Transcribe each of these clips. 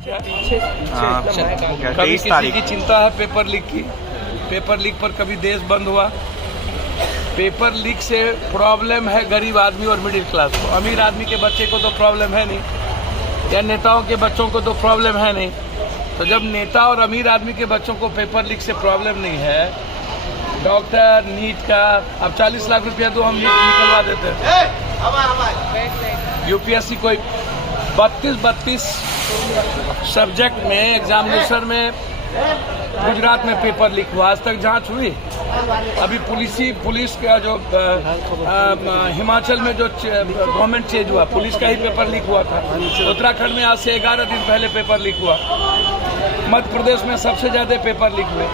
क्या कभी किसी की चिंता है पेपर लीक की? पेपर लीक पर कभी देश बंद हुआ? पेपर लीक से प्रॉब्लम है गरीब आदमी और मिडिल क्लास को। अमीर आदमी के बच्चे को तो प्रॉब्लम है नहीं, या नेताओं के बच्चों को तो प्रॉब्लम है नहीं। तो जब नेता और अमीर आदमी के बच्चों को पेपर लीक से प्रॉब्लम नहीं है, डॉक्टर नीट का अब 40 लाख रुपया दो, हम नीट निकलवा देते हैं। यूपीएससी कोई 32 सब्जेक्ट में एग्जामिनेशन में गुजरात में पेपर लीक हुआ, आज तक जांच हुई? अभी पुलिस का जो हिमाचल में जो गवर्नमेंट चेंज हुआ, पुलिस का ही पेपर लीक हुआ था। उत्तराखंड में आज से 11 दिन पहले पेपर लीक हुआ। मध्य प्रदेश में सबसे ज्यादा पेपर लीक हुए।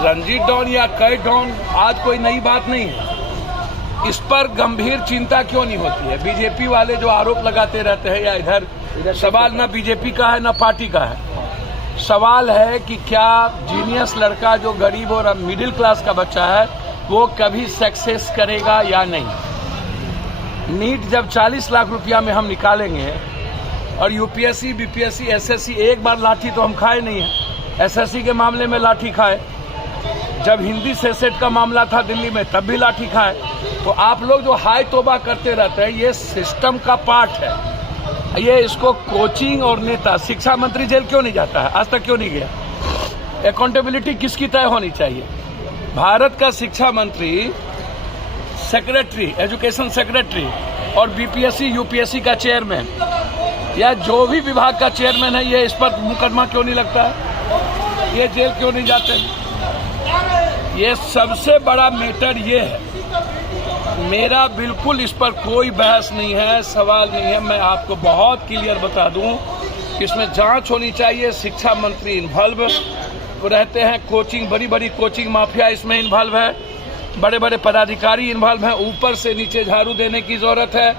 रंजीत डॉन या कई डॉन आज कोई नई बात नहीं है। इस पर गंभीर चिंता क्यों नहीं होती है? बीजेपी वाले जो आरोप लगाते रहते हैं, या इधर सवाल ना बीजेपी का है ना पार्टी का है, सवाल है कि क्या जीनियस लड़का जो गरीब और मिडिल क्लास का बच्चा है वो कभी सक्सेस करेगा या नहीं। नीट जब 40 लाख रुपया में हम निकालेंगे और यूपीएससी बीपीएससी एसएससी, एक बार लाठी तो हम खाए नहीं है। एसएससी के मामले में लाठी खाए, जब हिंदी सेट का मामला था दिल्ली में तब भी लाठी खाए। तो आप लोग जो हाय तोबा करते रहते हैं, ये सिस्टम का पार्ट है। ये इसको कोचिंग और नेता, शिक्षा मंत्री जेल क्यों नहीं जाता है? आज तक क्यों नहीं गया? अकाउंटेबिलिटी किसकी तय होनी चाहिए? भारत का शिक्षा मंत्री, सेक्रेटरी, एजुकेशन सेक्रेटरी और बीपीएससी यूपीएससी का चेयरमैन या जो भी विभाग का चेयरमैन है, ये इस पर मुकदमा क्यों नहीं लगता है? ये जेल क्यों नहीं जाते? ये सबसे बड़ा मैटर ये है। मेरा बिल्कुल इस पर कोई बहस नहीं है, सवाल नहीं है। मैं आपको बहुत क्लियर बता दूं कि इसमें जांच होनी चाहिए। शिक्षा मंत्री इन्वॉल्व रहते हैं, कोचिंग, बड़ी बड़ी कोचिंग माफिया इसमें इन्वॉल्व है, बड़े बड़े पदाधिकारी इन्वॉल्व हैं। ऊपर से नीचे झाड़ू देने की जरूरत है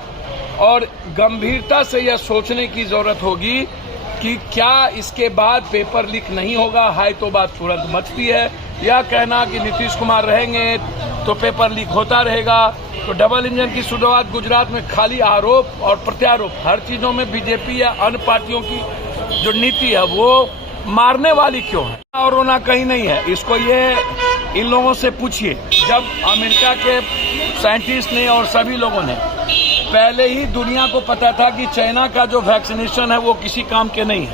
और गंभीरता से यह सोचने की जरूरत होगी कि क्या इसके बाद पेपर लीक नहीं होगा। हाय तो बात तुरंत मचती है, या कहना कि नीतीश कुमार रहेंगे तो पेपर लीक होता रहेगा। तो डबल इंजन की शुरुआत गुजरात में खाली आरोप और प्रत्यारोप, हर चीजों में बीजेपी या अन्य पार्टियों की जो नीति है वो मारने वाली क्यों है? और रोना कहीं नहीं है। इसको ये इन लोगों से पूछिए। जब अमेरिका के साइंटिस्ट ने और सभी लोगों ने, पहले ही दुनिया को पता था कि चाइना का जो वैक्सीनेशन है वो किसी काम के नहीं है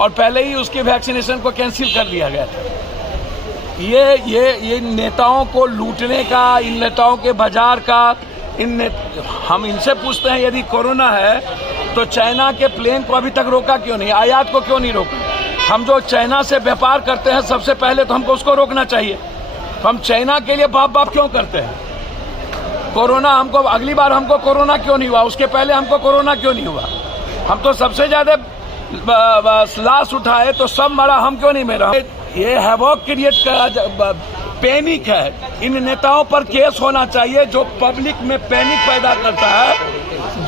और पहले ही उसके वैक्सीनेशन को कैंसिल कर दिया गया था। ये नेताओं को लूटने का, इन नेताओं के बाजार का, हम इनसे पूछते हैं यदि कोरोना है तो चाइना के प्लेन को अभी तक रोका क्यों नहीं? आयात को क्यों नहीं रोका? हम जो चाइना से व्यापार करते हैं सबसे पहले तो हमको उसको रोकना चाहिए। तो हम चाइना के लिए बाप क्यों करते हैं? कोरोना हमको, अगली बार हमको कोरोना क्यों नहीं हुआ? उसके पहले हमको कोरोना क्यों नहीं हुआ? हम तो सबसे ज्यादा लाश उठाए तो सब मरा, हम क्यों नहीं मरा? ये हैवॉक क्रिएट का पैनिक है। इन नेताओं पर केस होना चाहिए जो पब्लिक में पैनिक पैदा करता है,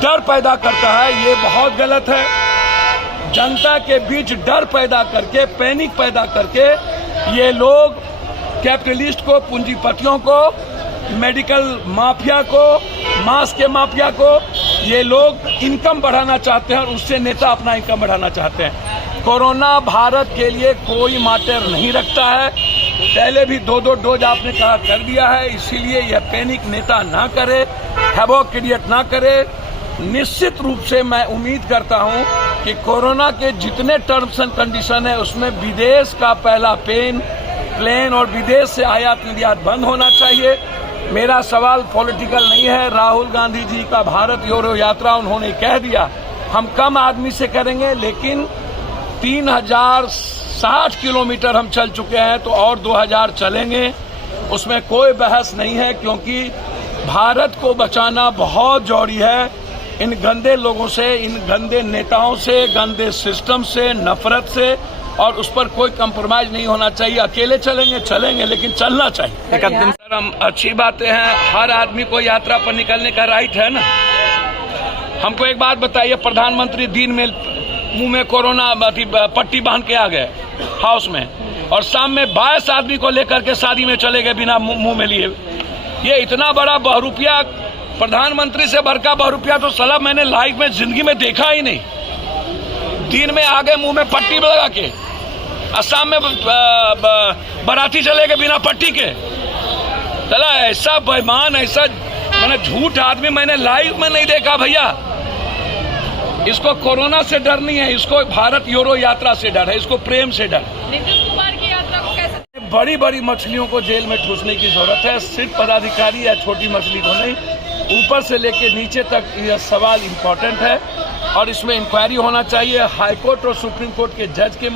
डर पैदा करता है। ये बहुत गलत है। जनता के बीच डर पैदा करके, पैनिक पैदा करके ये लोग कैपिटलिस्ट को, पूंजीपतियों को, मेडिकल माफिया को, मांस के माफिया को, ये लोग इनकम बढ़ाना चाहते हैं और उससे नेता अपना इनकम बढ़ाना चाहते हैं। कोरोना भारत के लिए कोई मैटर नहीं रखता है। पहले भी 2 डोज आपने कहा कर दिया है, इसीलिए यह पैनिक नेता ना करे, हैवॉक क्रिएट ना करे। निश्चित रूप से मैं उम्मीद करता हूं कि कोरोना के जितने टर्म्स एंड कंडीशन है उसमें विदेश का पहला प्लेन और विदेश से आयात निर्यात बंद होना चाहिए। मेरा सवाल पॉलिटिकल नहीं है। राहुल गांधी जी का भारत जोड़ो यात्रा उन्होंने कह दिया, हम कम आदमी से करेंगे, लेकिन 3060 किलोमीटर हम चल चुके हैं तो और 2000 चलेंगे। उसमें कोई बहस नहीं है, क्योंकि भारत को बचाना बहुत जरूरी है इन गंदे लोगों से, इन गंदे नेताओं से, गंदे सिस्टम से, नफरत से, और उस पर कोई कंप्रोमाइज नहीं होना चाहिए। अकेले चलेंगे लेकिन चलना चाहिए। एक दिन सर, हम अच्छी बातें हैं, हर आदमी को यात्रा पर निकलने का राइट है ना। हमको एक बात बताइए, प्रधानमंत्री दिन में मुंह में कोरोना पट्टी बांध के आ गए हाउस में, और शाम में 22 आदमी को लेकर के शादी में चले गए बिना मुंह में लिए। ये इतना बड़ा बहुरूपिया, प्रधानमंत्री से बढ़कर बहुरूपिया तो साला मैंने लाइफ में जिंदगी में देखा ही नहीं। दिन में आगे मुंह में पट्टी लगा के, असम में बाराती चले गए बिना पट्टी के। चला ऐसा बेईमान, ऐसा मैंने झूठ आदमी मैंने लाइव में नहीं देखा भैया। इसको कोरोना से डर नहीं है, इसको भारत यूरो यात्रा से डर है, इसको प्रेम से डर। नीतीश कुमार की यात्रा को कैसे? बड़ी बड़ी मछलियों को जेल में ठूसने की जरूरत है, सिर्फ पदाधिकारी या छोटी मछली को नहीं, ऊपर से लेकर नीचे तक यह सवाल इम्पोर्टेंट है और इसमें इंक्वायरी होना चाहिए। हाईकोर्ट और सुप्रीम कोर्ट के जज के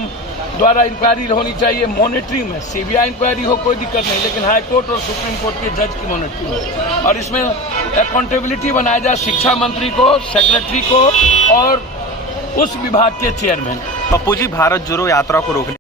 द्वारा इंक्वायरी होनी चाहिए। मॉनिटरिंग में सीबीआई इंक्वायरी हो कोई दिक्कत नहीं, लेकिन हाईकोर्ट और सुप्रीम कोर्ट के जज की मॉनिटरिंग हो और इसमें अकाउंटेबिलिटी बनाया जाए शिक्षा मंत्री को, सेक्रेटरी को और उस विभाग के चेयरमैन। पप्पू जी, भारत जोड़ो यात्रा को रोकने